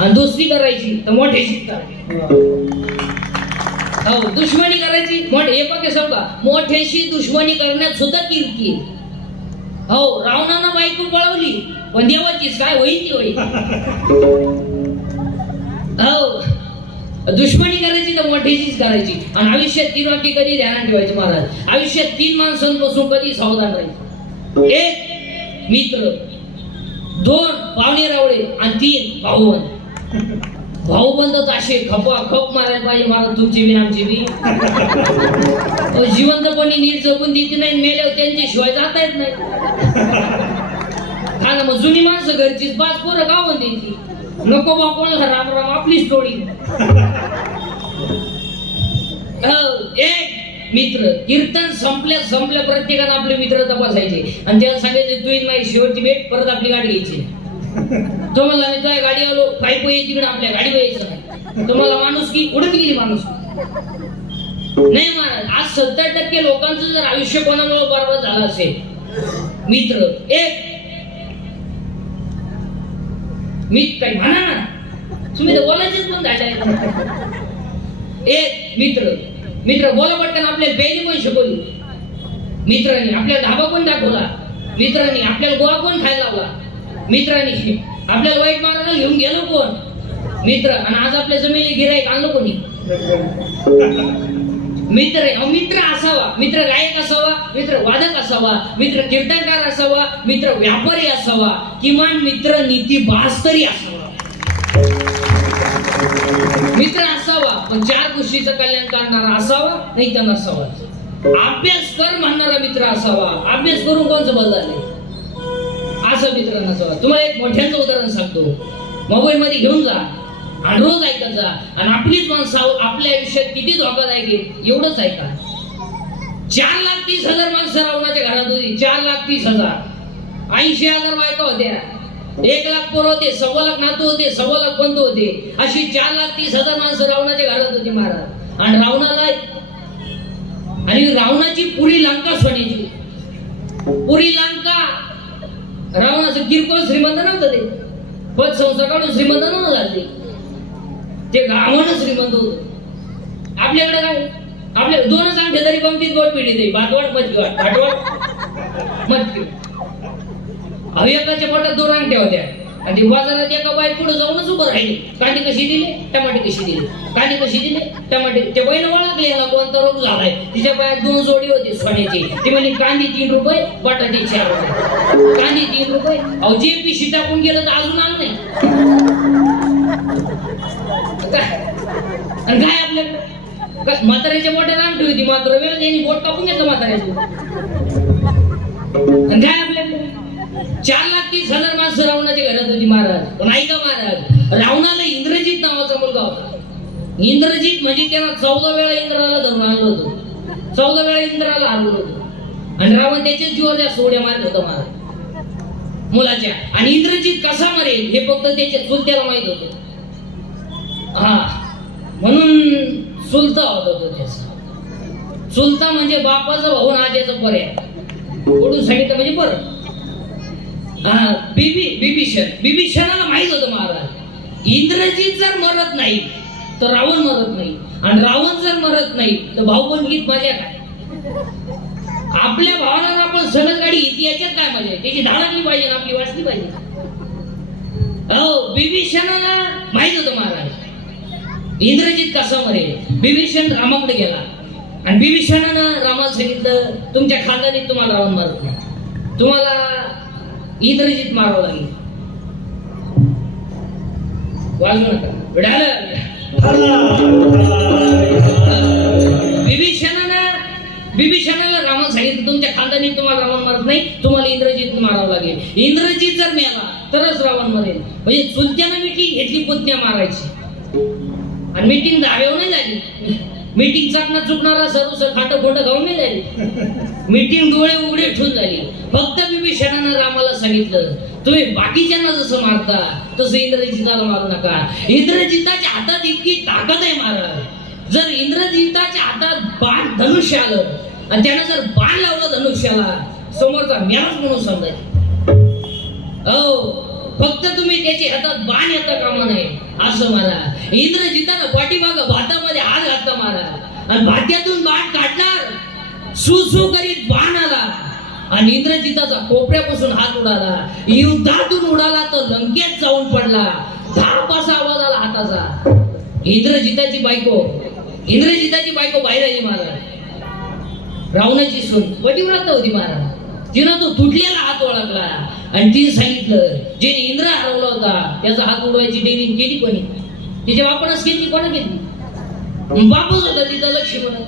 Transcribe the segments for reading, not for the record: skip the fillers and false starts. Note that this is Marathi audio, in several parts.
आणि दोस्ती करायची तर मोठ्याशीच करायची. हो, दुश्मनी करायची हे बघ सांगू का, मोठ्याशी दुश्मनी करण्यात सुद्धा कीर्ती. हो, रावणानं बायको पळवली पण देवाचीच काय होईल ती होईल. हो, दुश्मनी करायची तर मोठ्याचीच करायची. आणि आयुष्यात 3 वाक्य कधी ध्यानात ठेवायचे महाराज. आयुष्यात 3 माणसांपासून कधी सावधान राहायचं. 1 मित्र, 2 पाहुणे रावळे आणि 3 भाऊबंद. भाऊबंद तर असे खप मारायला पाहिजे महाराज, तुमची बी आमची बी. जिवंतपणी नीट जगून देते नाही, मेल्यावर त्यांच्या शिवाय जाता येत नाही. हा ना, मग जुनी माणसं घरचीच 5 पोरं गावून द्यायची. नको बा कोणाला राम राम, आपली स्टोरी. 1 मित्र. कीर्तन संपल्या प्रत्येकानं आपले मित्र तपासायचे आणि त्याला सांगायचे तू माझी शेवटची भेट, परत आपली गाडी घ्यायची. तो म्हणला मी तुझ्या गाडी आलो, पायी पोहे तिकडे आपल्या गाडी यायचं नाही. तुम्हाला माणूस की उडत गेली माणूस नाही महाराज. आज 70% लोकांचं जर आयुष्य कोणामुळे बरबाद झालं असेल, मित्र. 1 मित्र काही म्हणा ना, तुम्ही तर बोलायचेच पण झाले. 1 मित्र बोला पटकन. आपल्याला पेली पण शिकवली मित्रांनी, आपल्याला ढाबा पण दाखवला मित्रांनी, आपल्याला गोळा पण खायला लावला मित्रांनी, आपल्याला वाईट मार्गाला घेऊन गेलो कोण मित्र. आणि आज आपल्या जमिनी गिराईक आणलं कोणी मित्र. मित्र असावा, मित्र गायक असावा, मित्र वादक असावा, मित्र कीर्तनकार असावा, मित्र व्यापारी असावा, किमान मित्र नीतीबाज तरी असावा. मित्र असावा पण 4 गोष्टीचं कल्याण करणारा असावा, नाही तर नसावा. अभ्यास कर म्हणणारा मित्र असावा, अभ्यास करून कोणचं बदल झाले असं मित्र नसावा. तुम्हाला एक मोठ्याचं उदाहरण सांगतो. मोबाईल मध्ये घेऊन जा आणि रोज ऐकत जा, आणि आपलीच माणसं आपल्या आयुष्यात किती धोकादायक आहे एवढंच ऐका. 4,30,000 माणसं रावणाच्या घरात होती. 4,30,000. 80,000 बायका होत्या, 1,00,000 पोरं होते, 1,25,000 नातू होते, 1,25,000 बंधू होते. अशी 4,30,000 माणसं रावणाच्या घरात होती महाराज. आणि रावणाची पुरी लंका सोन्याची. पुरी लंका. रावणाचं किरकोळ श्रीमंत नव्हतं, ते पद संस्था काढून श्रीमंत नव्हतं झाले, ते गावानं श्रीमंत होत. आपल्याकडे काय, आपल्या 2च अंगठे तरी गमतीत गोड पिढी दे, भातवाड मजवाड भाटवाड मजकी. एकाच्या पोटात 2 अंगठ्या होत्या आणि बाजारात एका बाई पुढे जाऊनच उभं राहिले. कांदे कशी दिले, टमाटे कशी दिले, कांदे कशी दिले, टमाटे. ते बाईनं ओळखले याला कोणता रोग झालाय. तिच्या पायात 2 जोडी होती सोन्याची. ती म्हणे कांदे 3 रुपये, बटाटे 4 रुपये. कांदे 3 रुपये. अहो जे पिशी टाकून गेलं तर अजून आलं नाही. आणि काय आपल्याकडे म्हाताऱ्याच्या पोटात अंगठी होती, मात्र वेळ त्यांनी बोट कापून घेतलं म्हाताऱ्याचं. आणि काय आपल्याकडे 4,30,000 माणसं रावणाच्या घरात होती महाराज. पण ऐका महाराज, रावणाला इंद्रजित नावाचा मुलगा होता. इंद्रजित म्हणजे त्याला 14 वेळा इंद्राला धरून आणलं होतं, 14 वेळा इंद्राला हरवलं होतं. आणि रावण त्याच्याच जीवावर जास्त उड्या मारत होता महाराज मुलाच्या. आणि इंद्रजित कसा मरेल हे फक्त त्याच्या चुलत्याला माहित होतं. म्हणून चुलता होता तो त्याचा. चुलता म्हणजे बापाचा भाऊ आज्याचा पर्याय. ओढून सांगितलं म्हणजे परत. बिभीषणाला माहित होतं महाराज, इंद्रजित जर मरत नाही तर रावण मरत नाही, आणि रावण जर मरत नाही तर भाऊबंदगीत मजा काय. आपल्या भावाला आपण सणच गाडी येते, याच्यात काय मजा आहे. त्याची धाडकली पाहिजे, आपली वाचली पाहिजे. हो, बिभीषणाला माहित होतं महाराज इंद्रजित कसा मरेल. बिभीषण रामाकडे गेला आणि बिभीषणानं रामाला सांगितलं तुमच्या खानदानीत तुम्हाला रावण मारत नाही, तुम्हाला इंद्रजित मारावं लागेल. वाजू नका. बिभीषणाला रामाला सांगितलं तुमच्या खानदानीत तुम्हाला रावण मारत नाही, तुम्हाला इंद्रजित मारावं लागेल. इंद्रजित जर मेला तरच रावण मरेल. म्हणजे चुलत्यानं मिटिंग घेतली पुतण्या मारायची, आणि मिटिंग धाब्यावर नाही झाली. मीटिंग चाकणं चुकणारा सर्व खाटं खोटं खाऊन नाही झाली. मीटिंग डोळे उघडे ठेवून झाली. फक्त बिभीषणानं रामाला सांगितलं तुम्ही बाकीच्यांना जसं मारता तसं इंद्रजिताला मारू नका. इंद्रजिताच्या हातात इतकी ताकद आहे महाराज, जर इंद्रजिताच्या हातात बाण धनुष्य आलं आणि त्यानं जर बाण लावलं धनुष्याला, समोरचा मेलाच म्हणून समजायचं. हो, फक्त तुम्ही त्याच्या हातात बाण येता कामा नये. असं महाराज इंद्रजितानं पाठीमागं भातामध्ये हात घातला महाराज आणि भात्यातून बाण काढणार सुसू करीत बाण आला आणि इंद्रजिताचा कोपऱ्यापासून हात उडाला युद्धातून उडाला तर लंकेत जाऊन पडला धाप असा आवाज आला हाताचा इंद्रजिताची बायको बाहेर आली महाराज रावणाची सून पतिव्रता होती महाराज तिनं तो तुटलेला हात ओळखला आणि तिने सांगितलं जे इंद्र हरवला होता त्याचा हात उडवायची डेअरिंग केली कोणी तिच्या बापानच केली कोणा केली बापच होता तिचं लक्ष्मण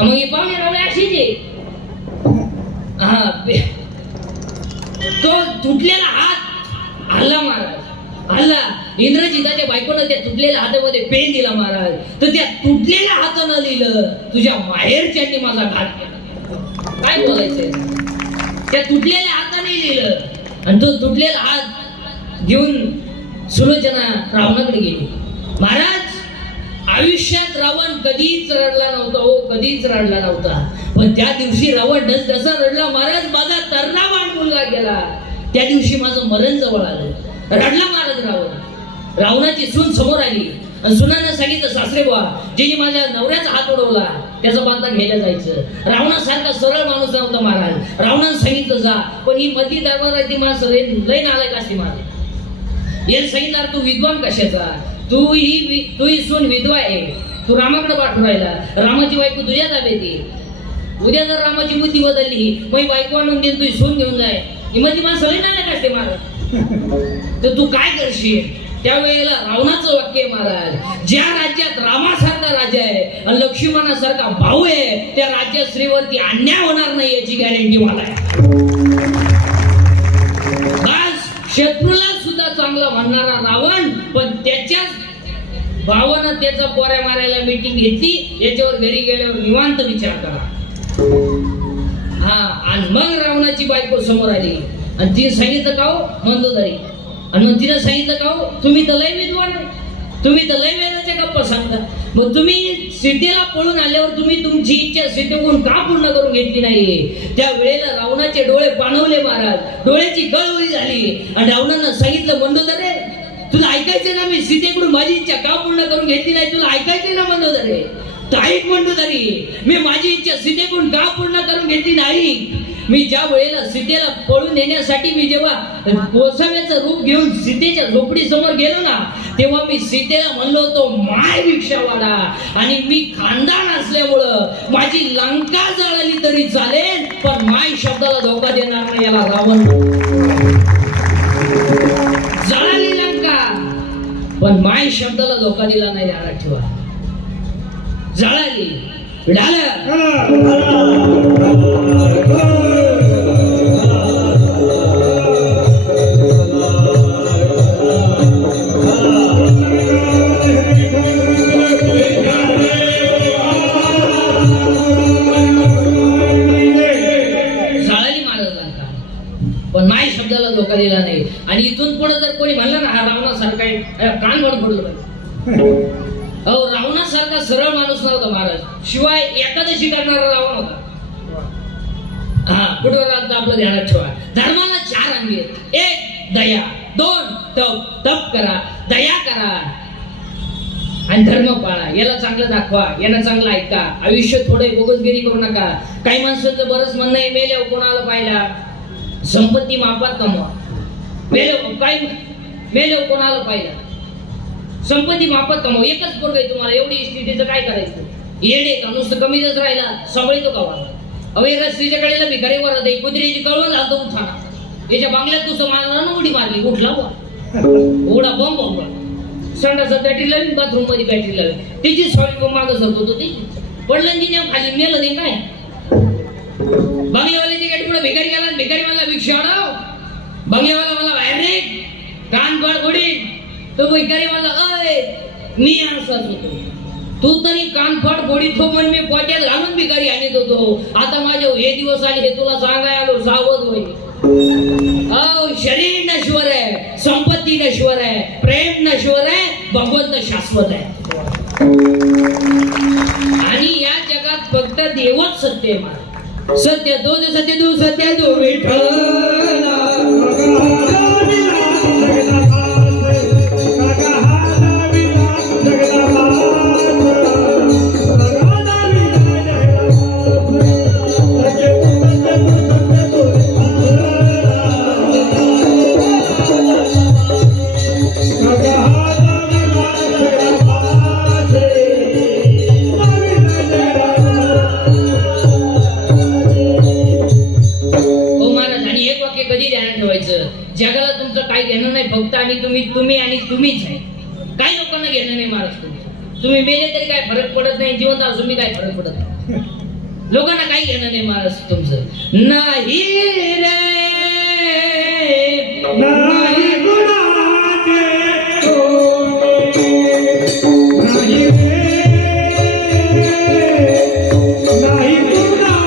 मग हे पाहुणे रावळे अशीच आहे तो तुटलेला हात हल्ला महाराज हल्ला इंद्रजिताच्या बायकोनं त्या तुटलेल्या हातामध्ये पेन दिला महाराज तर त्या तुटलेल्या हातानं लिहिलं तुझ्या माहेरच्यांनी माझा घात केला काय बोलायचंय त्या तुटलेल्या हाताने लिहिलं आणि तो तुटलेला हात घेऊन सुलोचना रावणाकडे गेली महाराज आयुष्यात रावण कधीच रडला नव्हता हो कधीच रडला नव्हता पण त्या दिवशी रावण जसा रडला महाराज माझा तर्रावान मुलगा गेला त्या दिवशी माझं मरण जवळ आलं रडला महाराज रावणाची सून समोर आली आणि सुनानं सांगितलं सासरे बुवा ज्याने माझ्या नवऱ्याचा हात उडवला त्याचा बांधा घ्यायला जायचं रावणासारखा सरळ माणूस नव्हता महाराज रावणानं सांगितलं जा पण ही मधी दरबाराची माणसं लय नालायक असते महाराज याने सांगितलं तू विद्वान कशाचा तू ही सून विधवा आहे तू रामाकडे पाठवून राहिला रामाची बायको तुझ्या ताब्यात आहे उद्या जर रामाची बुद्धी बदलली मग बायको आणून देईन तुझी सून घेऊन जाय ही मधी माणसं लय नालायक असते महाराज तर तू काय करशील त्यावेळेला रावणाचं वाक्य आहे महाराज ज्या राज्यात रामासारखा राजा आहे आणि लक्ष्मणासारखा भाऊ आहे त्या राज्यात स्त्रीवरती अन्याय होणार नाही याची गॅरंटी मला आहे बस शत्रूला सुद्धा चांगला म्हणणारा रावण पण त्याच्याच भावानं त्याचा पोऱ्या मारायला मीटिंग घेतली याच्यावर घरी गेल्यावर निवांत विचार करा हा आणि मग रावणाची बायको समोर आली आणि तिने सांगितलं का हो मंदोदरी आणि मग तिनं सांगितलं का हो तुम्ही तर लय विद्वान आहे तुम्ही तर लय वेळाच्या गप्पा सांगता मग तुम्ही सीतेला पळून आल्यावर तुम्ही तुमची इच्छा सीतेकडून का पूर्ण करून घेतली नाही त्या वेळेला रावणाचे डोळे पाणवले महाराज डोळ्याची गळवळी झाली आणि रावणानं सांगितलं मंदोदरे तुला ऐकायचं ना मी सीतेकडून माझी इच्छा का पूर्ण करून घेतली नाही तुला ऐकायचं ना मंदोदरे तर ऐक मंदोदरी मी माझी इच्छा सीतेकडून का पूर्ण करून घेतली नाही मी ज्या वेळेला सीतेला पळून नेण्यासाठी मी जेव्हा गोसाव्याचं रूप घेऊन सीतेच्या झोपडी समोर गेलो ना तेव्हा मी सीतेला म्हणलो होतो माय भिक्षा वाढा आणि मी खानदान असल्यामुळं माझी लंका जळाली तरी चालेल पण माय शब्दाला धोका देणार नाही याला रावण जळाली लंका पण माय शब्दाला धोका दिला नाही याला ठेवा जळाली पण माय शब्दाला धोका दिला नाही आणि इथून पुढे जर कोणी म्हणलं ना हा रावणासारखा कान भरून पडलं अहो रावणासारखा सरळ माणूस नव्हता महाराज शिवाय एकादशी करणारा रावण होता हा पुढे आपलं ध्यानात ठेवा धर्माला 4 अंगी आहेत 1 दया 2 तप करा दया करा आणि धर्म पाळा याला चांगलं दाखवा याला चांगलं ऐका आयुष्य थोडे बोगसगिरी करू नका काही माणसांचं बरंच म्हणणं आहे मेल्यावर कोणाला पाहिला संपत्ती मापात कमवा मेल्यावर कोणाला पाहिला संपत्ती मापात कमव एकच पोरग आहे तुम्हाला एवढी स्थितीचं काय करायचं येडे का नुसतं कमीच राहिला सवळीतो का वाला अहो एका स्त्रीच्या कडेला भिकारी वरत आहे कुत्रीची कळवण झालं उठाना याच्या बांगल्यात तुझं मारला उडी मारली उठला उडा बॉम्ब संडाचा बॅटरी लावली बाथरूम मध्ये बॅटरी लावली तिची सॉरी मागं सरतो तो ती पडलं तिने खाली मेलं नाही काय बंगल्यावाल्याच्या गेट पुढे भिकारी गेला भिकारी मला भिक्षा वाढव बंगल्यावाला मला बाहेर रे कान पड फोडीन तो भिकारी मला अय मी असाच होतो तू तरी कान फड फोडीत हो म्हणून मी पोट्यात घालून भिकारी आणत होतो आता माझे हे दिवस आले हे तुला सांगाय आलो सावध होय अहो शरीर नश्वर आहे संपत्ती नश्वर आहे प्रेम नश्वर आहे भगवंत शाश्वत आहे आणि या जगात फक्त देवच सत्य आहे मला सत्य दो विठ्ठल तुम्ही आणि तुम्हीच आहे. काही लोकांना घेणं नाही महाराज. तुम्ही मेले तरी काय फरक पडत नाही, जिवंत असून मी काय फरक पडत नाही. लोकांना काही घेणं नाही महाराज तुमचं. नाही रे नाही गुणाचे नाही रे नाही गुणाचे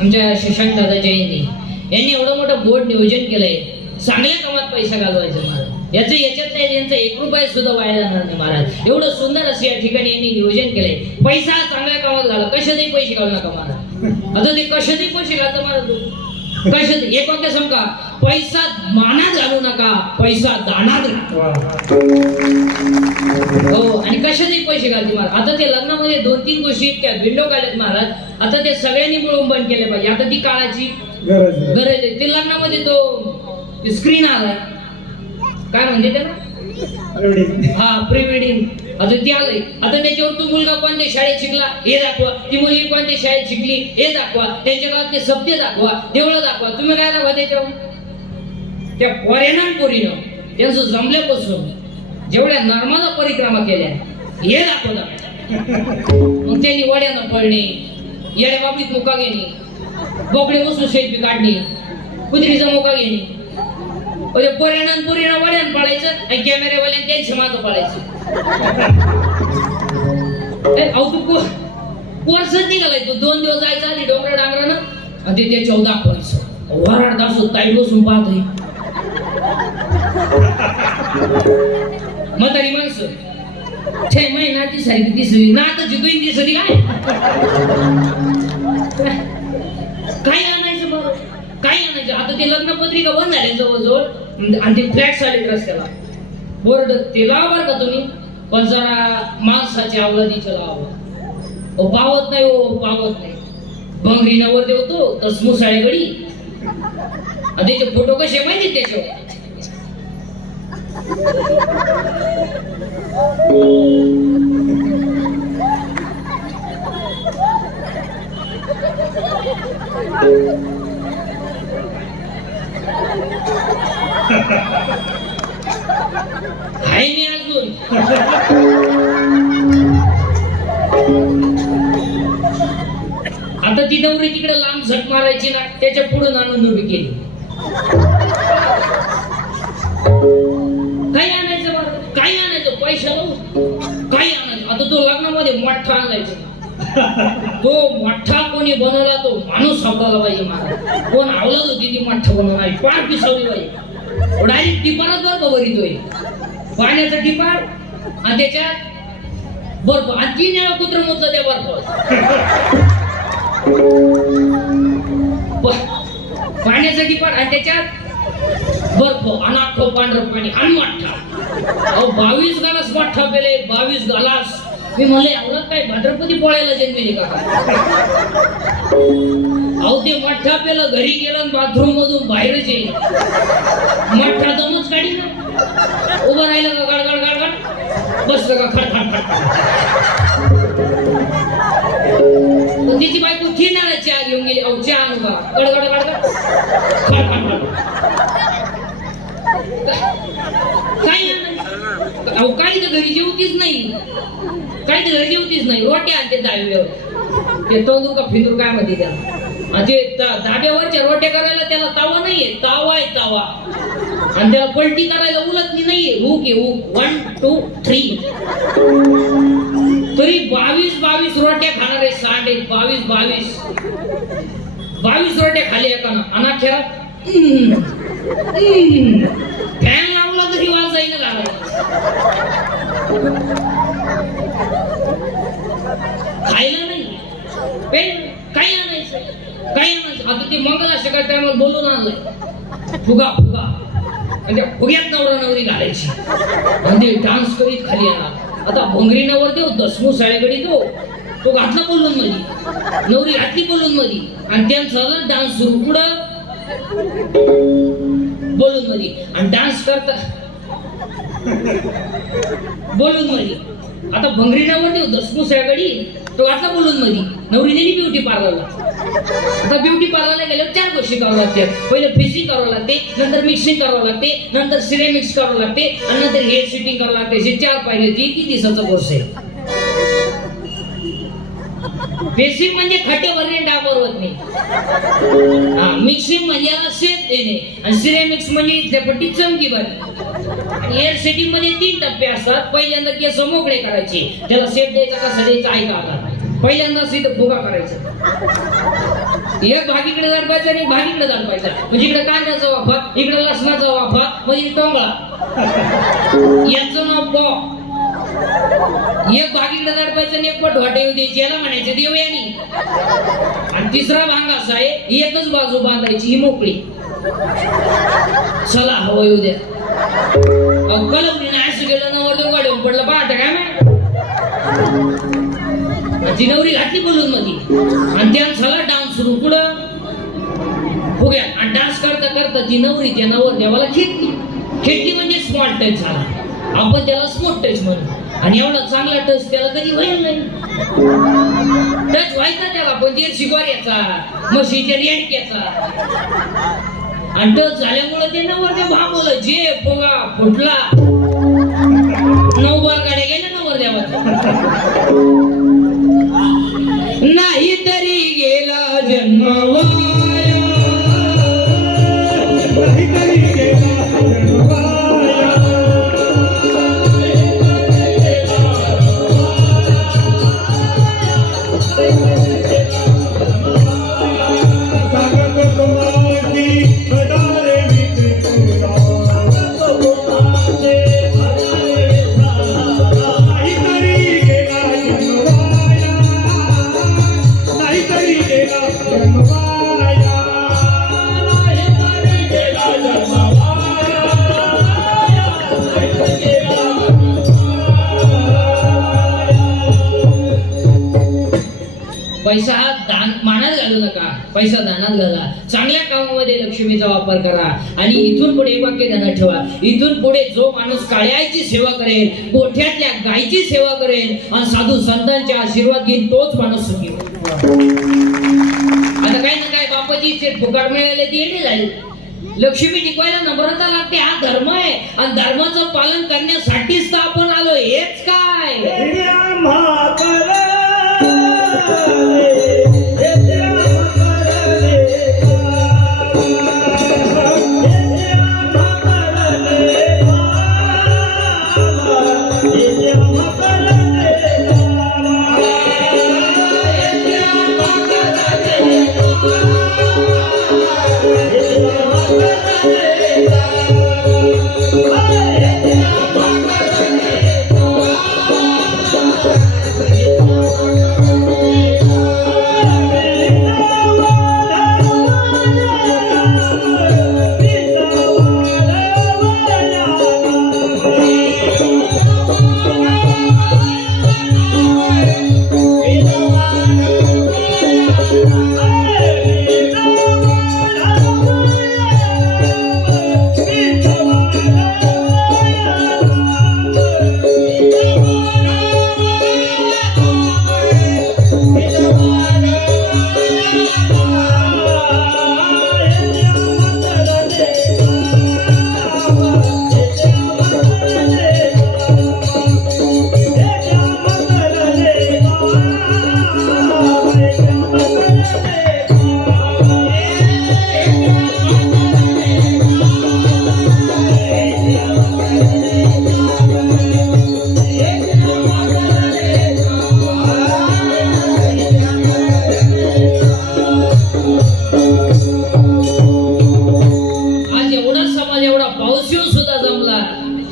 आमच्या शशांक दादा जैनी यांनी एवढं मोठं बोर्ड नियोजन केलंय. चांगल्या कामात पैसा घालवायचा महाराज. याच्यात नाही, यांचा 1 रुपया सुद्धा वाया जाणार नाही महाराज. एवढं सुंदर असं या ठिकाणी यांनी नियोजन केलंय. पैसा चांगल्या कामात घाला, कशातही पैसे घालू नका महाराज. आता ते कशातही पैसे घालतं महाराज. कशात एक वाक्य सांगा, पैसा मानात घालू नका, पैसा दानात घाला. हो, आणि कशातही पैसे घालते महाराज. आता ते लग्नामध्ये 2-3 गोष्टी इतक्या विंडो काढल्यात महाराज. आता ते सगळ्यांनी मिळून बंद केले पाहिजे. आता ती काळाची गरज आहे. ते लग्नामध्ये तो स्क्रीन आलाय, काय म्हणजे त्याला, हा प्री वेडिंग. आता ती आलंय. आता त्याच्यावर तो मुलगा कोणत्या शाळेत शिकला हे दाखवा, ती मुलगी कोणत्या शाळेत शिकली हे दाखवा, त्यांच्या गावातले सत्य दाखवा, देवळं दाखवा. तुम्ही काय दाखवा त्याच्यावर? त्या पोरेनं पोरीनं त्यांचं जमल्यापासून जेवढ्या नर्मदा परिक्रमा केल्या हे दाखवतात. मग त्यांनी वड्यानं पळणे, येड्या बाबतीत मुका घेणे, बोकडे बसून सेल्फी काढणे, कुत्रीचा मुका घेणे. पोरेनं पोरीनं वड्यानं पळायचं आणि कॅमेरेवाल्यानं त्यांच्या मागं पळायचं. कोर्सच निघालाय तो. 2 दिवस जायचा आधी डोंगरा डांगरानं आणि ते त्याच्यावर दाखवायचं. वराड दासो ताई बसून पाहतोय. म्हातारी माणसं 6 महिन्याची सारखी दिसली ना, आता जिथून दिसली काय आणायचं बरं, काय आणायचं. आता ते लग्नपत्रिका बंद झाले जवळजवळ आणि ते फ्लॅट आले रस्त्याला. बोर्ड ते लावा का तुम्ही, पण जरा माणसाच्या अवलादीचं लावा. पावत नाही हो, पावत नाही. भंगरी नवर देवतो तस मुसाळे गडी. त्याचे फोटो कसे माहिती त्याच्यावर. आहे मी अजून. आता ती नवरी तिकडे लांब झट मारायची ना, त्याच्या पुढून आणून उभी केली. काय आणायचं बरं, काय आणायचं, पैसा काय आणायचं. आता तो लग्नामध्ये मोठा आणायचा. तो मोठा कोणी बनवला तो माणूस सापडायला पाहिजे महाराज. कोण आवलत होती ती मोठा बनवणारी, पार पिसवली पाहिजे. डायरेक्ट टिपारात बर्फ भरितोय, पाण्याचा टिपार आणि त्याच्यात बर्फ. आणि 3 वेळा कुत्र मुतलं त्या बर्फ. पाण्याचा टिपार आणि त्याच्यात बर्फ आणि अख्खं पांढरं पाणी आणि मोठा. 22 ग्लास मोठा पेले, 22 ग्लास. मी म्हणले एवढं काय भाद्रपदी पोळ्याला जन्मेली का? अहो ते मोठा पेलं, घरी गेलं बाथरूम मधून बाहेरच येईल. मोठा दमच काढी ना, उभं राहिलं का गडगड गडगड, बसलं का खडखड खडखड. तिची बायको खिनाला चहा घेऊन गेली. अहो चहा आणू का, गडगड गडगड खडखड खडखड. काय अहो काही तर घरी जेवतीच नाही, काही तर घरी जेवतीच नाही. रोट्या आणते डाळीवर, ते तंदूर का फिंदूर काय म्हणते त्याला. आणि ते धाब्यावरच्या रोट्या करायला त्याला तावा नाहीये, तावा आहे तावा. आणि त्याला पलटी करायला उलटली नाहीये, हुक आहे हुक. 1 2 3 तरी 22 रोट्या खाणार आहे. 22 रोट्या खाली एकानं. अनाखेरात फॅन लावला तरी वाज जाईन घालायला. खायला नाही काय आणायचं. आता ते मंगल सकाळ टायमाला बोलून आणलंय फुगा आणि त्या फुग्यात नवरा नवरी घालायची आणि ते डान्स करीत खाली येणार. आता भोंगरी नवर देऊ दसमू साळेगडी तो घातला बोलून मध्ये, नवरी घातली बोलून मध्ये आणि त्यांचा डान्स सुरू पुढं बोलून मध्ये आणि डान्स करता बोलून मध्ये. आता भंगरी नवर देऊ दसमू साळेगडी तो घातला बोलून मध्ये, नवरी नेली ब्युटी पार्लरला. आता ब्युटी पार्लरला गेल्यावर 4 गोष्टी करावं लागतात. पहिले फेसिंग करावं लागते, नंतर मिक्सिंग करावं लागते, नंतर सिरेमिक्स करावं लागते आणि नंतर हेअर सेटिंग करावं लागते. हे 4 पाहिले. ती किती दिवसाचा कोर्स आहे. फेसिंग म्हणजे खड्डे भरणे डाबर होत नाही. मिक्सिंग म्हणजे याला शेप देणे आणि सिरेमिक्स म्हणजे इथल्या पट्टी चमकी भरणे. आणि हेअर सेटिंग मध्ये 3 टप्पे असतात. पहिल्यांदा केस मोकळे करायचे, त्याला शेप द्यायचा कसा द्यायचा ऐका. आता पहिल्यांदा इथं फुगा करायचा, एक भाग इकडे दाडपायचा आणि एक भाग इकडे दाडपायचा. म्हणजे इकडे कांद्याचा वाफा, इकडे लसणाचा वाफा, म्हणजे टोंगळा. याचं नाव पॉ. एक भाग इकडे दाडपायचा आणि एक पट वाटे येऊ द्यायची, याला म्हणायचं देवयानी. आणि तिसरा भाग असा आहे, एकच बाजू बांधायची ही मोकळी. चला हवं येऊ द्या. कलम असं गेलं नवर देव गाडीवर पडलं पाहता काय माहिती. ती नवरी घातली बोलून मध्ये आणि त्या झाला डान्स सुरू पुढं फुग्या. आणि डान्स करता करता ती नवरी त्या नवरदेवाला खेटली म्हणजे स्मॉल टच झाला. आपण त्याला स्मॉल टच म्हणू. आणि एवढा चांगला टच त्याला कधी होईल नाही. टच व्हायचा त्याला पण जर्सी गोऱ्याचा, म्हशीच्या रेडक्याचा. आणि टच झाल्यामुळे ते नवरदेव भांबवलं. जे फुगा फुटला, 9 गाड्या गेल्या नवरदेवाच्या. नाही तरी गेला जन्म वाया, नाही तरी गेला जन्म वाया. सांगत तुम्हाची बदारे विकृतीला, नाही तरी गेला जन्म वाया, नाही तरी गेला जन्म वाया, नाही तरी गेला जन्म वाया, नाही तरी गेला जन्म वाया. पैसा दान मानात घालू नका, पैसा दानात घाला. चांगल्या कामामध्ये लक्ष्मीचा वापर करा. आणि इथून पुढे एक वाक्य ध्यानात ठेवा, इथून पुढे जो माणूस काळ्याची सेवा करेल, गोठ्यातल्या गायची सेवा करेल आणि साधू संतांचे आशीर्वाद घेईल, तोच माणूस सुखी होईल. आता काय ना काय बापाची फुकाट मिळाले ती येणे झाली. लक्ष्मी टिकवायला नम्रता लागते, हा धर्म आहे. आणि धर्माचं पालन करण्यासाठीच तर आपण आलो. हेच काय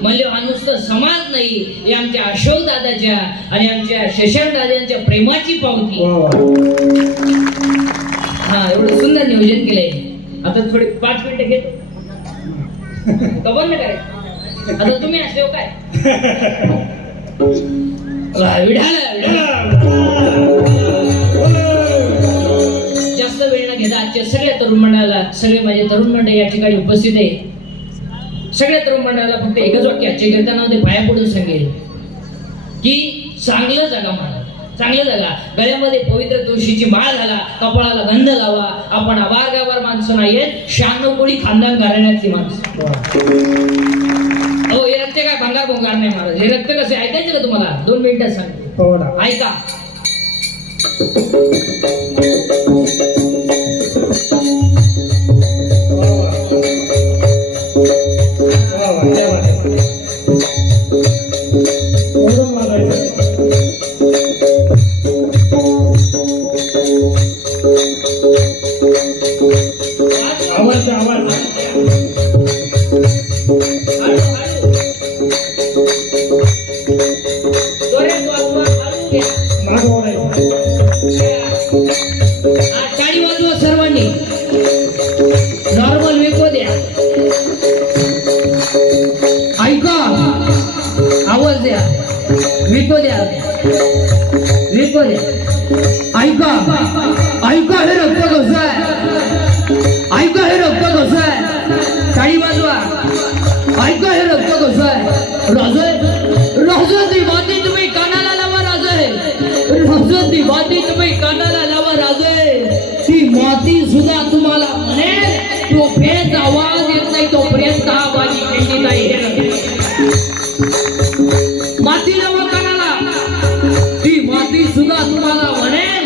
म्हणले हा नुसतं समाज नाही, हे आमच्या अशोक दादाच्या आणि आमच्या शशांक दादांच्या प्रेमाची पावती. हा, एवढं सुंदर नियोजन केलंय. आता थोडी 5 मिनिटं घेतो का बंद काय? आता तुम्ही असले हो काय? जास्त वेळ न घेता आजच्या सगळ्या तरुण मंडळाला, सगळे माझे तरुण मंडळ या ठिकाणी उपस्थित आहे, सगळ्या तरुण मंडळाला फक्त एकच वाक्य आजच्या कीर्तनामध्ये पाया पडून सांगेल की चांगलं जगा मला, चांगलं जगा. गळ्यामध्ये पवित्र तुळशीची माळ घाला, कपाळाला गंध लावा. आपण आवार माणसं नाहीयेत, 96 कोटी खानदान घराण्यातली माणसं. हो, हे रक्त काय भंगार भोंगार नाही महाराज. हे रक्त कसे ऐकायचं का तुम्हाला? 2 मिनिटात सांगतो, ऐका. टाळी वाजवा सर्वांनी. नॉर्मल वेको द्या, ऐका, आवाज द्या, वेको द्या, वेको द्या. ऐका, ऐका, हे रक्त कसं आहे, ऐका हे रक्त कसं आहे. टाळी वाजवा, ऐका हे रक्त कसं आहे. राजे राजे ती माती तुम्ही कानाला लावा. राजे राजे ती माती तुम्ही कानाला लावा. राजे ती माती सुद्धा तुम्हाला म्हणेल, तो फेज आवाज येत नाही तोपर्यंत हा बाजी खेळली नाही. माती लावा कानाला, ती माती सुद्धा तुम्हाला म्हणेल,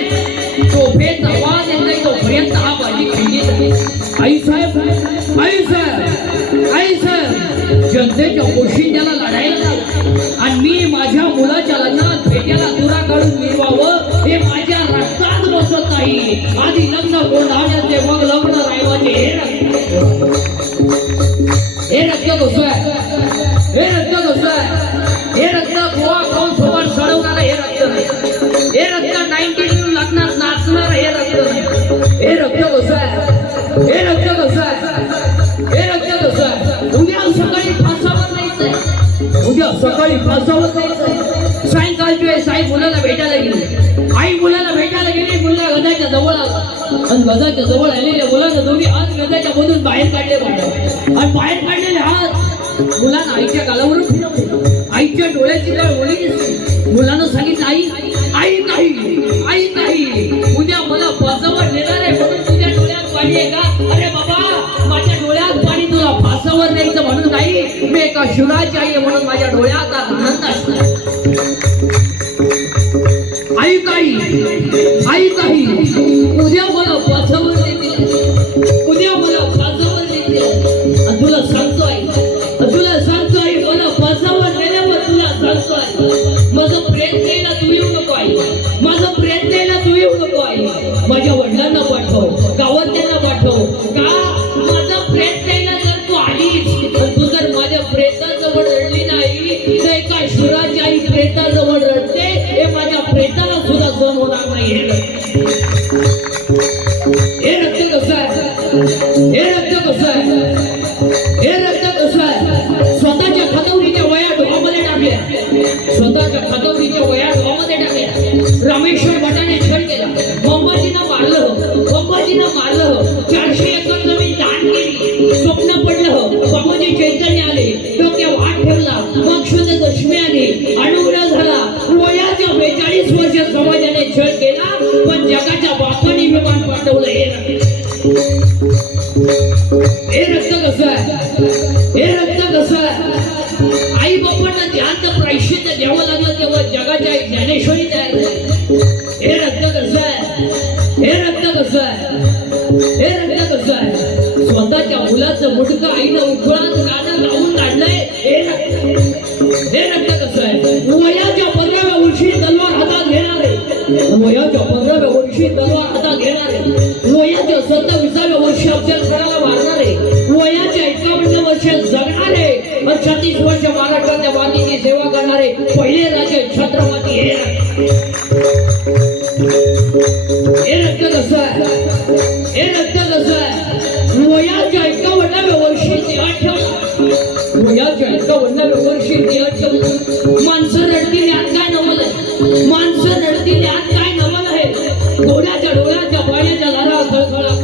तो फेज आवाज येत नाही तोपर्यंत हा बाजी खेळली नाही. आई साहेब, आई साहेब, आई साहेब, जनतेच्या पोशिंद्याला लढायला लावा आणि मी माझ्या मुलाच्या लग्नात भेट्याला दुरा काढून मिळवावं हे माझ्या रक्तात बसत नाही. आधी लग्न गोंधळाचे, मग लग्न रायवाचे. हे रक्त कसं आहे, हे रक्त कसं आहे. हे रक्त गोवा खाऊन सोबत सडवणार हे रक्त नाही. हे रक्त 19 लग्नात नाचणार हे रक्त नाही. हे रक्त कसं आहे, हे रक्त कसं आहे, हे रक्त कसं आहे. उद्या सकाळी फासावर जायचंय, उद्या सकाळी फासावर जायचंय. सायंकाळची वेळ साई मुलाला भेटायला गेली, आई मुलाला भेटायला गेली. मुलगा गजाच्या जवळ आला आणि गजाच्या जवळ आलेल्या मुलानं दोन्ही हात गजाच्या मधून बाहेर काढले आणि बाहेर काढलेले हात मुलानं आईच्या गालावरून फिरवले. आईच्या डोळ्याची जळ ओली दिसली. मुलानं सांगितलं, आई आई नाही, आई नाही, उद्या मला फासावर नेणार आहे म्हणून तुझ्या डोळ्यात पाणी आहे का? अरे बाबा, माझ्या डोळ्यात पाणी तुला फासावर न्यायचं म्हणून नाही, मी एका शिवराची आई आहे म्हणून माझ्या डोळ्यात आनंद असतो. आई काही, आई काही, उद्या मला फासावर नेते, उद्या मला फासावर नेते. तुला सांगतो आई, तुला सांगतो आई, मला फासावर नेल्यावर तुला सांगतो आई, माझं प्रेम द्यायला तू येऊ नको आई, माझं प्रेम द्यायला तू येऊ नको आई. माझ्या वडिलांना पाठव, गावात पाठव का? माझं प्रेम द्यायला जर तू आलीस, तू जर माझ्या प्रेताजवळ रडली नाही तर एका शिवराची आई प्रेताजवळ रडते, हे माझ्या प्रेताला सुद्धा सहन होणार नाही. हे रक्त कसं आहे, हे रक्त कसं आहे, हे रक्त कसं आहे. स्वतःच्या खतवडीच्या वया डोहामध्ये टाकल्या, स्वतःच्या खतवडीच्या वया डोहामध्ये टाकल्या. रामेश्वर भटाने छळ केला, अंबाजींना मारलं, अंबाजींना मारलं. 400 एकर जमीन दान केली. स्वप्न पडलं, बाबाजी चैतन्य आले, डोक्यावर हात ठेवला. मग शुद्ध दशमी आली, अनुग्रह झाला. वयाच्या 42 वर्ष समाजाने छळ केला, पण जगाच्या बापाने विमान पाठवलं. हे रक्त कसं आहे, हे रक्त कसं आहे. आई बापांना ध्यान प्रायश्चित्त द्यावं लागलं तेव्हा जगाच्या ज्ञानेश्वरी तयार झाली. हे रक्त कसं आहे, हे रक्त कसं आहे, हे रक्त कसं आहे. स्वतःच्या मुलाचं मुडकं आईनं उकळात गाणं लावून काढलंय. हे रक्त कसं आहे. वयाच्या 15व्या वर्षी तलवार हातात घेणारे, वयाच्या 15व्या वर्षी तलवार हातात घेणारे, वयाच्या 27व्या वर्षी अफजल खानाला मारणारे, वयाच्या 51 वर्ष जगणारे आणि 36 वर्ष महाराष्ट्राच्या मातीची सेवा करणारे पहिले राजे छत्रपती हे रक्त कसं आहे, हे रक्त कसं आहे, वयाच्या 51व्या वर्षी ते आठवलं, वयाच्या 51व्या वर्षी ते आठवलं. माणसं रडतील यात काय नवल आहे, माणसं रडतील यात काय नवल आहे. डोळ्याच्या पाण्याच्या धारा खळखळा